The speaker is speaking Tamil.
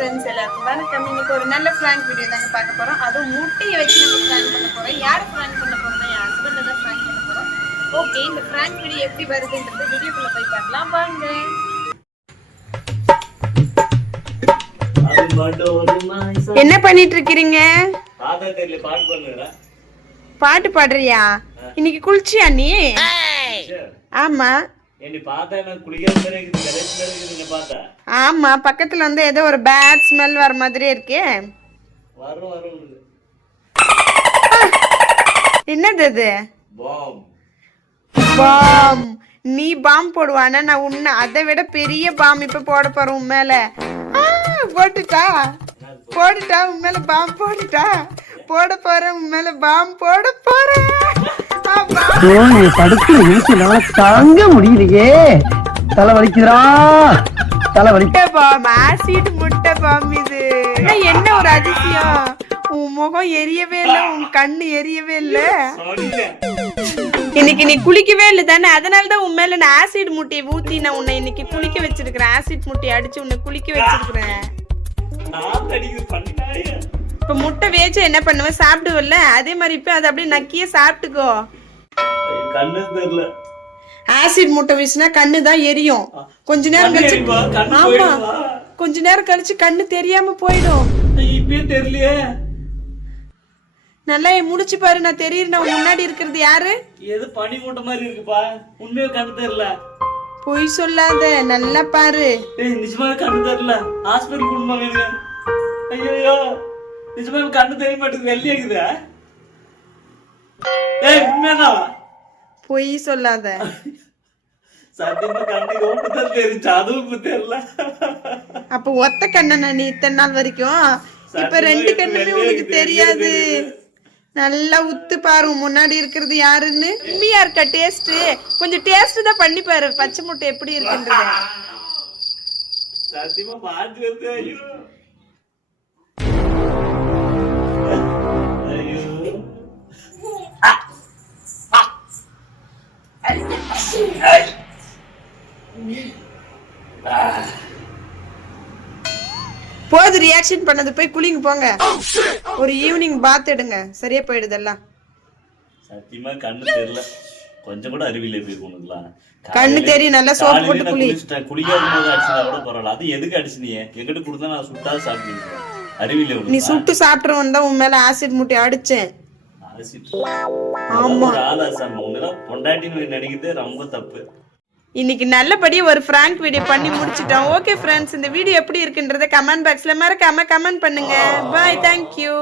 இன்னைக்கு ஒரு நல்ல ஃப்ராங்க் வீடியோ தாங்க பார்க்க போறோம். அதுவும் முட்டையை வச்சு நம்ம ஃப்ராங்க் பண்ண போறோம். யார் ஃப்ராங்க் பண்ண போறோம்னா என் ஹஸ்பண்ட் தான் ஃப்ராங்க் பண்ண போறோம். ஓகே இந்த ஃப்ராங்க் வீடியோ எப்படி வருதுன்றது வீடியோக்குள்ள போய் பார்க்கலாம். வாங்க. என்ன பண்ணிட்டு இருக்கிறீங்க? பாட்டு பாடுறியா? இன்னைக்கு குளிச்சியா நீ? ஆமா. ஆமா பக்கத்துல வந்து ஏதோ ஒரு பேட் ஸ்மெல் வர மாதிரி இருக்கே. என்னது அது பாம். நீ பாம் போடுவானா? நான் உன்னை அதை விட பெரிய பாம் இப்ப போட போறேன் ஆ, போட்டுட்டா? போட்டுட்டா? உன் மேல பாம் போட்டுட்டா? போட போறேன் உன் மேல பாம் போட போறேன். ஆ, படுத்து வீட்டுனால தாங்க முடியலையே. தலை வலிக்குதுடா. தலை வலிக்கப்பா முட்டை முட்டை பாம்பிது இது. என்ன ஒரு அதிசயம்? உன் முகம் எரியவே இல்லை உன் கண்ணு எரியவே இல்லை. இன்னைக்கு நீ குளிக்கவே இல்லை தானே? அதனால தான் உன் மேல நான் ஆசிட் முட்டையை ஊத்தி நான் உன்னை இன்னைக்கு குளிக்க வச்சிருக்கிறேன். ஆசிட் முட்டையை அடிச்சு உன்னை குளிக்க வச்சிருக்கிறேன். இப்ப முட்டை வேச்சு என்ன பண்ணுவேன் சாப்பிடுவல்ல? அதே மாதிரி இப்ப அதை அப்படியே நக்கியே சாப்பிட்டுக்கோ. கண்ணு தெரியல. ஆசிட் முட்டை வீசினா கண்ணு தான் எரியும். கொஞ்ச நேரம் கழிச்சு ஆமா? கொஞ்ச நேரம் கழிச்சு கண்ணு தெரியாம போயிடும். இப்பயே தெரியலையே. நல்லா முடிச்சு பாரு நான் தெரியுறேன். நான் முன்னாடி இருக்கிறது யாரு? எது பனி மூட்டை மாதிரி இருக்குப்பா. உண்மையா கண்ணு தெரியல. பொய் சொல்லாத. நல்லா பாரு. ஏய் நிஜமாவே கண்ணு தெரியல. ஹாஸ்பிட்டல் கொண்டு போங்க ஐயோ நிஜமாவே கண்ணு தெரிய மாட்டேங்குது. வெள்ளையாக்குதா ஏய் உண்மையாதான் பொய் சொல்லாத. சத்தியமா தெரிஞ்சு அதுவும் தெரியல. அப்ப ஒத்த கண்ணனா நீ இத்தனை நாள் வரைக்கும்? இப்ப ரெண்டு கண்ணுமே உனக்கு தெரியுது. நல்லா உத்து பாரு. முன்னாடி இருக்கிறது யாருன்னு? உண்மையா இருக்கா டேஸ்ட் கொஞ்சம் டேஸ்ட் தான் பண்ணி பாரு. பச்சை முட்டை எப்படி இருக்குன்றது. சத்தியமா மாற்றி போது ரியாக்ஷன் பண்ணது போய் குளிங்க போங்க. ஒரு ஈவினிங் பாத் எடுங்க. சரியா போயிடுது எல்லாம். சத்தியமா கண்ணு தெரியல. கொஞ்சம் கூட அறிவில்லை போய் உனக்குலாம் கண்ணு தெரியும், நல்லா soap போட்டு குளி. குளிக்காத போது அடிச்சதா கூட பரவாயில்ல. அது எதுக்கு அடிச்சு நீ? என்கிட்ட கொடுத்தா நான் சுட்டா சாப்பிட்டு அறிவில்லை நீ சுட்டு சாப்பிட்றவன் தான் உன் மேல ஆசிட் முட்டை அடிச்சேன். ஆமா. ஆலாசம் உன்னதான் பொண்டாட்டின்னு நினைக்கிறதே ரொம்ப தப்பு. இன்னைக்கு நல்லபடியா ஒரு ஃப்ராங்க் வீடியோ பண்ணி முடிச்சிட்டோம். ஓகே ஃப்ரெண்ட்ஸ் இந்த வீடியோ எப்படி இருக்குன்றத கமெண்ட் பாக்ஸ்ல மறக்காம கமெண்ட் பண்ணுங்க. Bye thank you